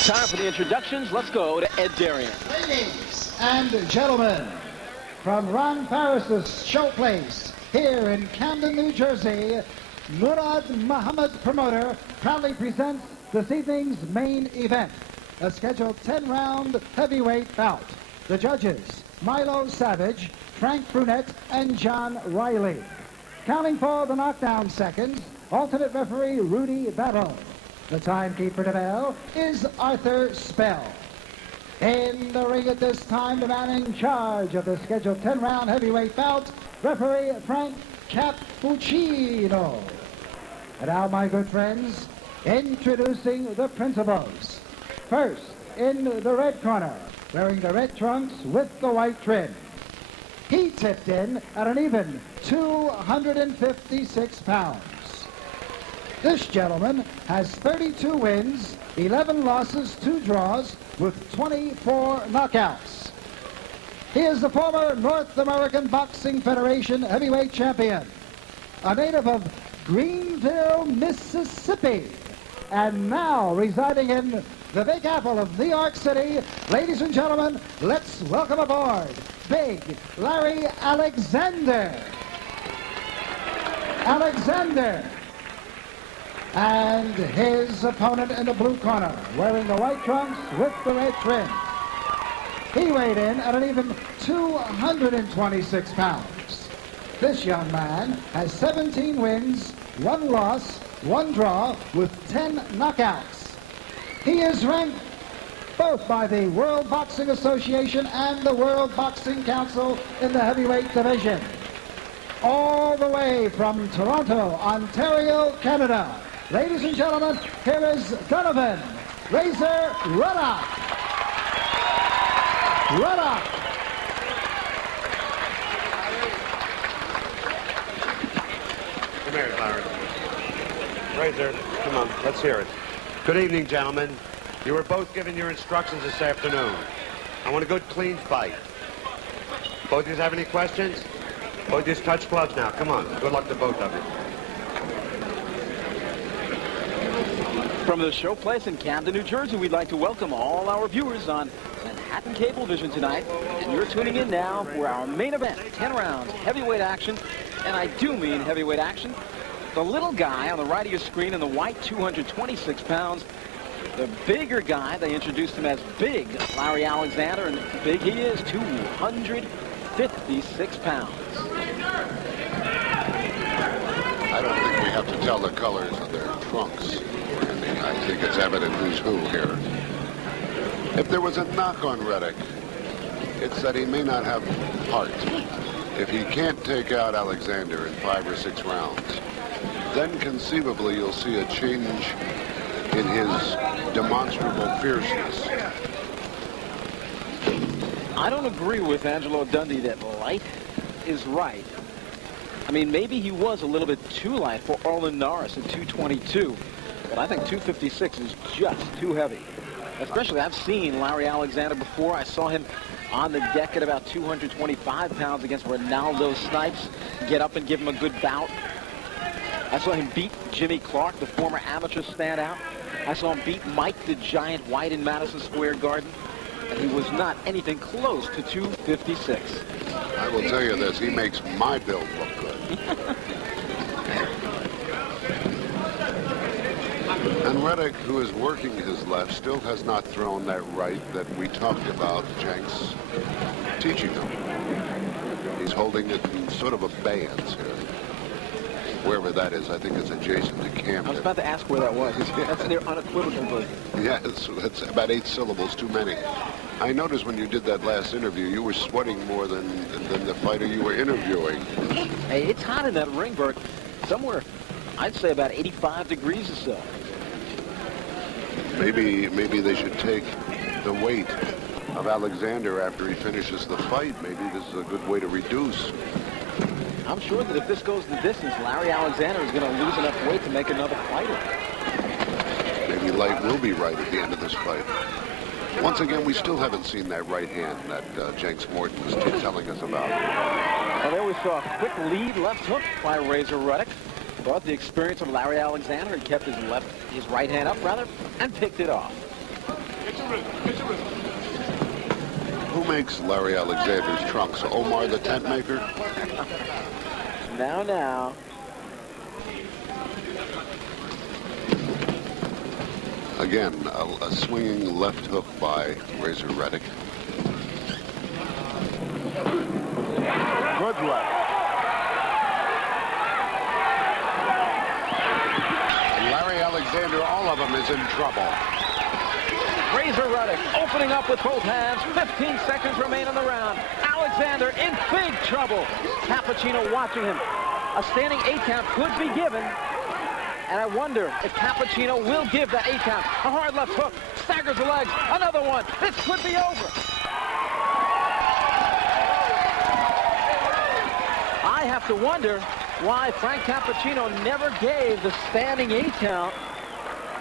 It's time for the introductions. Let's go to Ed Darian. Ladies and gentlemen, from Ron Paris's showplace here in Camden, New Jersey, Murad Muhammad promoter proudly presents this evening's main event, a scheduled 10-round heavyweight bout. The judges, Milo Savage, Frank Brunette, and John Riley. Counting for the knockdown seconds, alternate referee Rudy Battle. The timekeeper to bell is Arthur Spell. In the ring at this time, the man in charge of the scheduled 10-round heavyweight bout, referee Frank Cappuccino. And now, my good friends, introducing the principals. First, in the red corner, wearing the red trunks with the white trim. He tipped in at an even 256 pounds. This gentleman has 32 wins, 11 losses, 2 draws, with 24 knockouts. He is the former North American Boxing Federation heavyweight champion, a native of Greenville, Mississippi, and now residing in the Big Apple of New York City. Ladies and gentlemen, let's welcome aboard Big Larry Alexander. And his opponent in the blue corner, wearing the white trunks with the red trim. He weighed in at an even 226 pounds. This young man has 17 wins, 1 loss, 1 draw, with 10 knockouts. He is ranked both by the World Boxing Association and the World Boxing Council in the heavyweight division. All the way from Toronto, Ontario, Canada. Ladies and gentlemen, here is Donovan Razor Ruddock. Come here, Larry. Razor, come on, let's hear it. Good evening, gentlemen. You were both given your instructions this afternoon. I want a good, clean fight. Both of you have any questions? Both of you touch gloves now. Come on. Good luck to both of you. From the showplace in Camden, New Jersey, we'd like to welcome all our viewers on Manhattan Cable Vision tonight. And you're tuning in now for our main event, 10 rounds, heavyweight action. And I do mean heavyweight action. The little guy on the right of your screen in the white, 226 pounds. The bigger guy, they introduced him as Big Larry Alexander, and big he is, 256 pounds. I don't think we have to tell the colors of their trunks. I think it's evident who's who here. If there was a knock on Ruddock, it's that he may not have heart. If he can't take out Alexander in 5 or 6 rounds, then conceivably you'll see a change in his demonstrable fierceness. I don't agree with Angelo Dundee that light is right. I mean, maybe he was a little bit too light for Orlin Norris at 222, but I think 256 is just too heavy. Especially, I've seen Larry Alexander before. I saw him on the deck at about 225 pounds against Ronaldo Snipes, get up and give him a good bout. I saw him beat Jimmy Clark, the former amateur standout. I saw him beat Mike the Giant White in Madison Square Garden, and he was not anything close to 256. I will tell you this, he makes my build look good. And Ruddock, who is working his left, still has not thrown that right that we talked about Jenks teaching him. He's holding it in sort of abeyance here. Wherever that is, I think it's adjacent to Camden. I was about to ask where that was. That's near unequivocally. Yeah, that's about 8 syllables too many. I noticed when you did that last interview, you were sweating more than the fighter you were interviewing. Hey, it's hot in that ring, Bert. Somewhere, I'd say about 85 degrees or so. Maybe they should take the weight of Alexander after he finishes the fight. Maybe this is a good way to reduce. I'm sure that if this goes the distance, Larry Alexander is going to lose enough weight to make another fighter. Maybe light will be right at the end of this fight. Once again, we still haven't seen that right hand that Jenks Morton was telling us about. Well, there we saw a quick lead left hook by Razor Ruddock. But the experience of Larry Alexander, he kept his right hand up, rather, and picked it off. Who makes Larry Alexander's trunks? Omar the tent maker? Now. Again, a swinging left hook by Razor Ruddock. Good left. And Larry Alexander, all of them, is in trouble. Razor Ruddock opening up with both hands. 15 seconds remain in the round. Alexander in big trouble. Cappuccino watching him. A standing 8 count could be given. And I wonder if Cappuccino will give that 8 count. A hard left hook. Staggers the legs. Another one. This could be over. I have to wonder why Frank Cappuccino never gave the standing 8 count.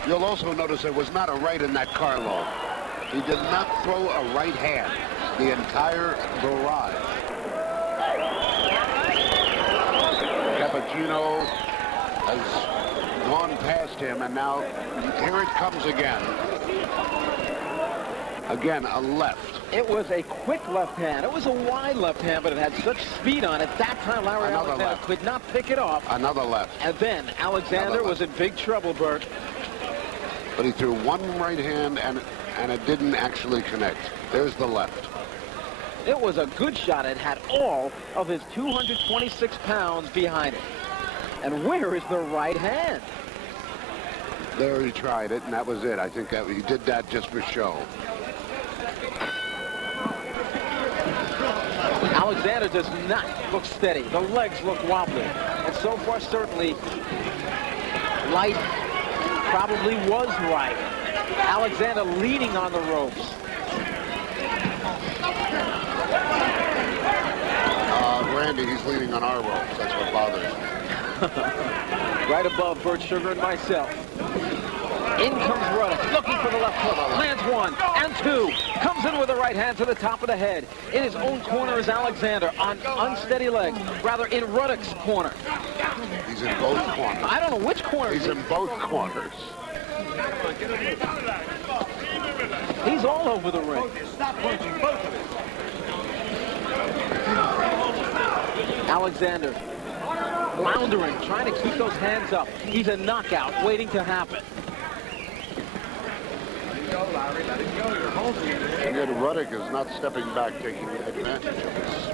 You'll also notice there was not a right in that carload. He did not throw a right hand the entire barrage. Cappuccino has gone past him, and now here it comes again. Again, a left. It was a quick left hand. It was a wide left hand, but it had such speed on it. That time, Larry Alexander could not pick it off. Another left. And then Alexander was in big trouble, Bert. But he threw one right hand, and it didn't actually connect. There's the left. It was a good shot. It had all of his 226 pounds behind it. And where is the right hand? There he tried it, and that was it. I think that he did that just for show. Alexander does not look steady. The legs look wobbly. And so far, certainly, Light probably was right. Alexander leaning on the ropes. Randy, he's leaning on our ropes. That's what bothers me. Right above Bert Sugar and myself. In comes Ruddock, looking for the left hook. Lands 1 and 2. Comes in with a right hand to the top of the head. In his own corner is Alexander on unsteady legs. Rather, in Ruddock's corner. He's in both corners. I don't know which corner. He's in both corners. He's all over the ring. Stop punching both of them. Alexander floundering, trying to keep those hands up. He's a knockout waiting to happen. And yet Ruddock is not stepping back, taking advantage of his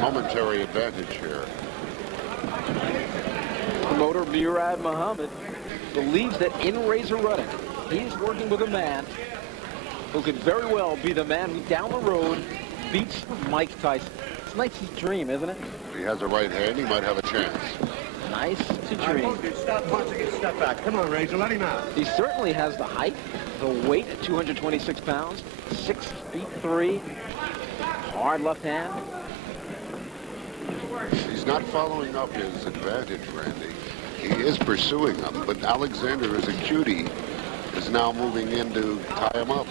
momentary advantage here. Promoter Murad Muhammad believes that in Razor Ruddock, he's working with a man who could very well be the man who down the road beats Mike Tyson. It's Knight's dream, isn't it? If he has a right hand, he might have a chance. Nice to dream. Stop punching and step back. Come on, Razor, let him out. He certainly has the height, the weight at 226 pounds, 6'3", hard left hand. He's not following up his advantage, Randy. He is pursuing him, but Alexander, as a cutie, is now moving in to tie him up.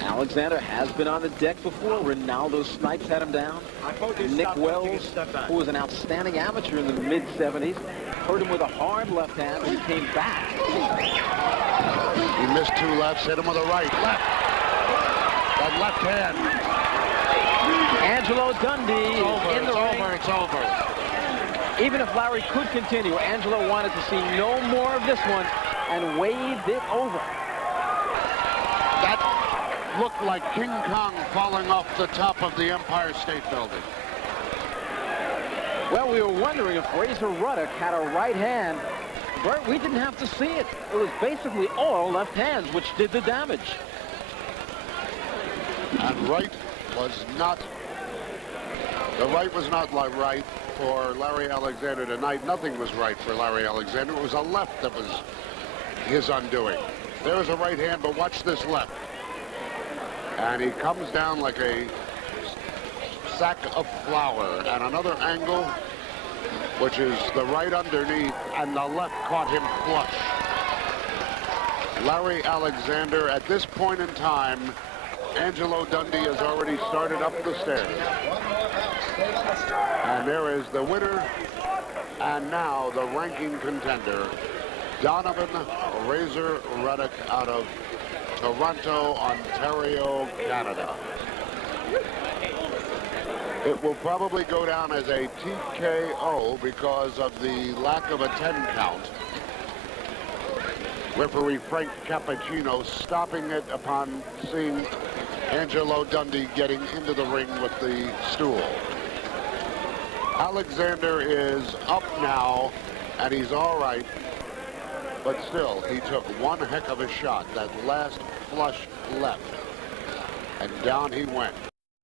Alexander has been on the deck before. Ronaldo Snipes had him down. Nick Wells, who was an outstanding amateur in the mid-70s, hurt him with a hard left hand, and he came back. He missed 2 lefts, hit him with a right. Left. That left hand. Angelo Dundee in the ring. It's over. Even if Larry could continue, Angelo wanted to see no more of this one and waved it over. That looked like King Kong falling off the top of the Empire State Building. Well, we were wondering if Razor Ruddock had a right hand. Bert, we didn't have to see it. It was basically all left hands, which did the damage. And right was not right for Larry Alexander tonight. Nothing was right for Larry Alexander. It was a left that was his undoing. There was a right hand, but watch this left. And he comes down like a sack of flour. And another angle, which is the right underneath, and the left caught him flush. Larry Alexander, at this point in time, Angelo Dundee has already started up the stairs. And there is the winner, and now the ranking contender, Donovan Razor Ruddock out of Toronto, Ontario, Canada. It will probably go down as a TKO because of the lack of a 10 count. Referee Frank Cappuccino stopping it upon seeing Angelo Dundee getting into the ring with the stool. Alexander is up now, and he's all right, but still, he took one heck of a shot, that last flush left, and down he went.